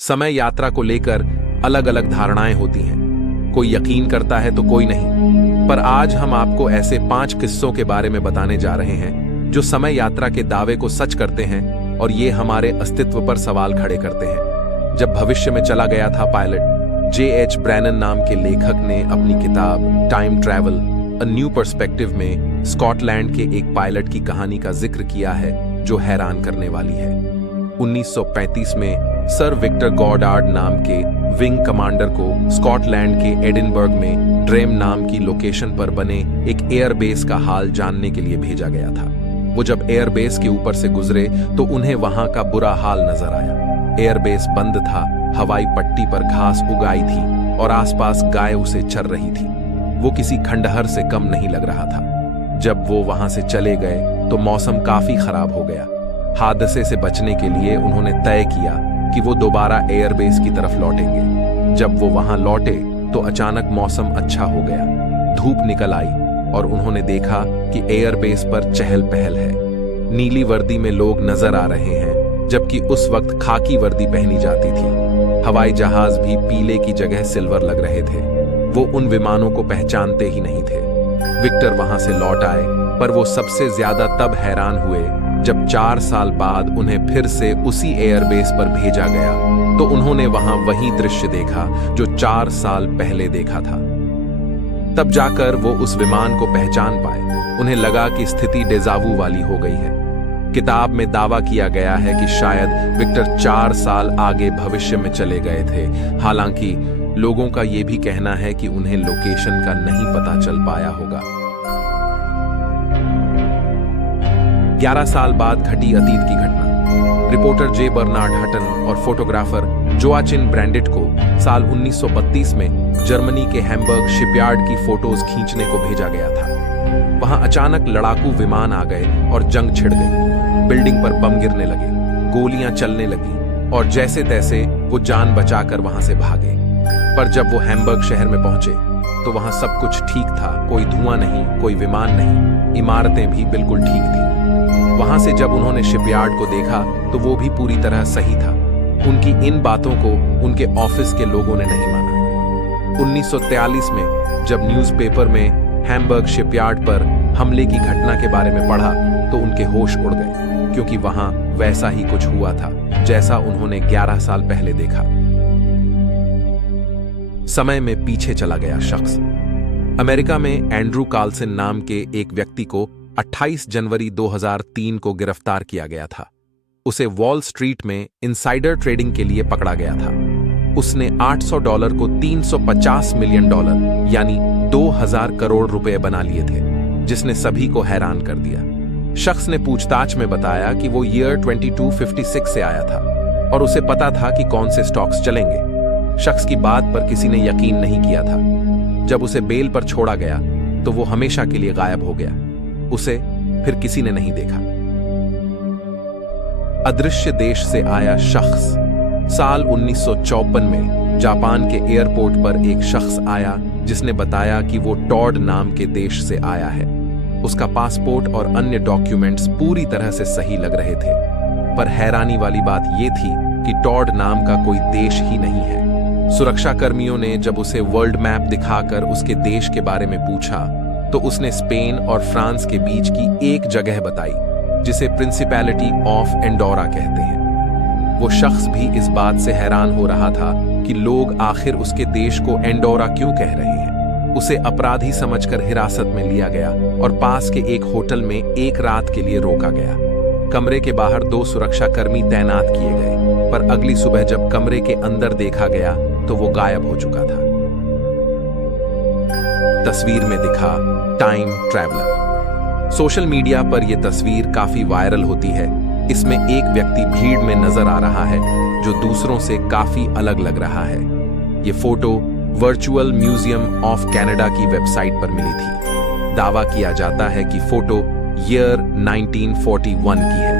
समय यात्रा को लेकर अलग अलग धारणाएं होती हैं। कोई यकीन करता है तो कोई नहीं। पर आज हम आपको ऐसे 5 किस्सों के बारे में बताने जा रहे हैं जो समय यात्रा के दावे को सच करते हैं और ये हमारे अस्तित्व पर सवाल खड़े करते हैं। जब भविष्य में चला गया था पायलट J.H. ब्रैनन नाम के लेखक ने अपनी किताब time travel a new perspective में स्कॉटलैंड के एक पायलट की कहानी का जिक्र किया है जो हैरान करने वाली है। 1935 में सर विक्टर गॉडार्ड नाम के विंग कमांडर को स्कॉटलैंड के एडिनबर्ग में ड्रेम नाम की लोकेशन पर बने एक एयरबेस का हाल जानने के लिए भेजा गया था। वो जब एयरबेस के ऊपर से गुजरे तो उन्हें वहां का बुरा हाल नजर आया। एयरबेस बंद था, हवाई पट्टी पर घास उगाई थी और आसपास गाय उसे चर रही थी। वो किसी खंडहर से कम नहीं लग रहा था। जब वो वहां से चले गए तो मौसम काफी खराब हो गया। हादसे से बचने के लिए उन्होंने तय किया कि वो दोबारा एयरबेस की तरफ लौटेंगे। जब वो वहां लौटे तो अचानक मौसम अच्छा हो गया, धूप निकल आई और उन्होंने देखा कि एयरबेस पर चहल पहल है। नीली वर्दी में लोग नजर आ रहे हैं जबकि उस वक्त खाकी वर्दी पहनी जाती थी। हवाई जहाज भी पीले की जगह सिल्वर लग रहे थे। वो उन विमानों को पहचानते ही नहीं थे। विक्टर वहां से लौट आए, पर वो सबसे ज्यादा तब हैरान हुए जब 4 साल बाद उन्हें फिर से उसी एयरबेस पर भेजा गया तो उन्होंने वहां वही दृश्य देखा जो 4 साल पहले देखा था। तब जाकर वो उस विमान को पहचान पाए। उन्हें लगा कि स्थिति डेजावू वाली हो गई है। किताब में दावा किया गया है कि शायद विक्टर 4 साल आगे भविष्य में चले गए थे। हालांकि लोगों का यह भी कहना है कि उन्हें लोकेशन का नहीं पता चल पाया होगा। 11 साल बाद घटी अतीत की घटना। रिपोर्टर जे बर्नार्ड हटन और फोटोग्राफर जोआचिन ब्रैंडिट को साल 1932 में जर्मनी के हैम्बर्ग शिपयार्ड की फोटोज खींचने को भेजा गया था। वहां अचानक लड़ाकू विमान आ गए और जंग छिड़ गई। बिल्डिंग पर बम गिरने लगे, गोलियां चलने लगी और जैसे तैसे वो जान बचाकर वहां से भागे। पर जब वो हैम्बर्ग शहर में पहुंचे तो वहां सब कुछ ठीक था। कोई धुआं नहीं, कोई विमान नहीं, इमारतें भी बिल्कुल ठीक थी। वहां से जब उन्होंने शिपयार्ड को देखा तो वो भी पूरी तरह सही था। उनकी इन बातों को उनके ऑफिस के लोगों ने नहीं माना। 1943 में जब न्यूज़पेपर में हैम्बर्ग शिपयार्ड पर हमले की घटना के बारे में पढ़ा तो उनके होश उड़ गए, क्योंकि वहां वैसा ही कुछ हुआ था जैसा उन्होंने 11 साल पहले देखा। समय में पीछे चला गया शख्स। अमेरिका में एंड्रू कार्लसन नाम के एक व्यक्ति को 28 जनवरी 2003 को गिरफ्तार किया गया था। उसे वॉल स्ट्रीट में इनसाइडर ट्रेडिंग के लिए पकड़ा गया था। उसने $800 को $350 मिलियन यानी 2000 करोड़ रुपए बना लिए थे, जिसने सभी को हैरान कर दिया। शख्स ने पूछताछ में बताया कि वो ईयर 2256 से आया था और उसे पता था कि कौन से स्टॉक्स चलेंगे। शख्स की बात पर किसी ने यकीन नहीं किया था। जब उसे बेल पर छोड़ा गया तो वो हमेशा के लिए गायब हो गया। उसे फिर किसी ने नहीं देखा। अदृश्य देश से आया शख्स। साल 1954 में जापान के एयरपोर्ट पर एक शख्स आया जिसने बताया कि वो टॉड नाम के देश से आया है। उसका पासपोर्ट और अन्य डॉक्यूमेंट्स पूरी तरह से सही लग रहे थे, पर हैरानी वाली बात यह थी कि टॉड नाम का कोई देश ही नहीं है। सुरक्षा कर्मियों ने जब उसे वर्ल्ड मैप दिखाकर उसके देश के बारे में पूछा तो उसने स्पेन और फ्रांस के बीच की एक जगह बताई जिसे प्रिंसिपैलिटी ऑफ एंडोरा कहते हैं। वो शख्स भी इस बात से हैरान हो रहा था कि लोग आखिर उसके देश को एंडोरा क्यों कह रहे हैं। उसे अपराधी समझकर हिरासत में लिया गया और पास के एक होटल में एक रात के लिए रोका गया। कमरे के बाहर 2 सुरक्षाकर्मी तैनात किए गए, पर अगली सुबह जब कमरे के अंदर देखा गया तो वो गायब हो चुका था। तस्वीर में दिखा टाइम ट्रैवलर। सोशल मीडिया पर यह तस्वीर काफी वायरल होती है। इसमें एक व्यक्ति भीड़ में नजर आ रहा है जो दूसरों से काफी अलग लग रहा है। ये photo virtual museum of Canada की वेबसाइट पर मिली थी। दावा किया जाता है कि फोटो ईयर 1941 की है।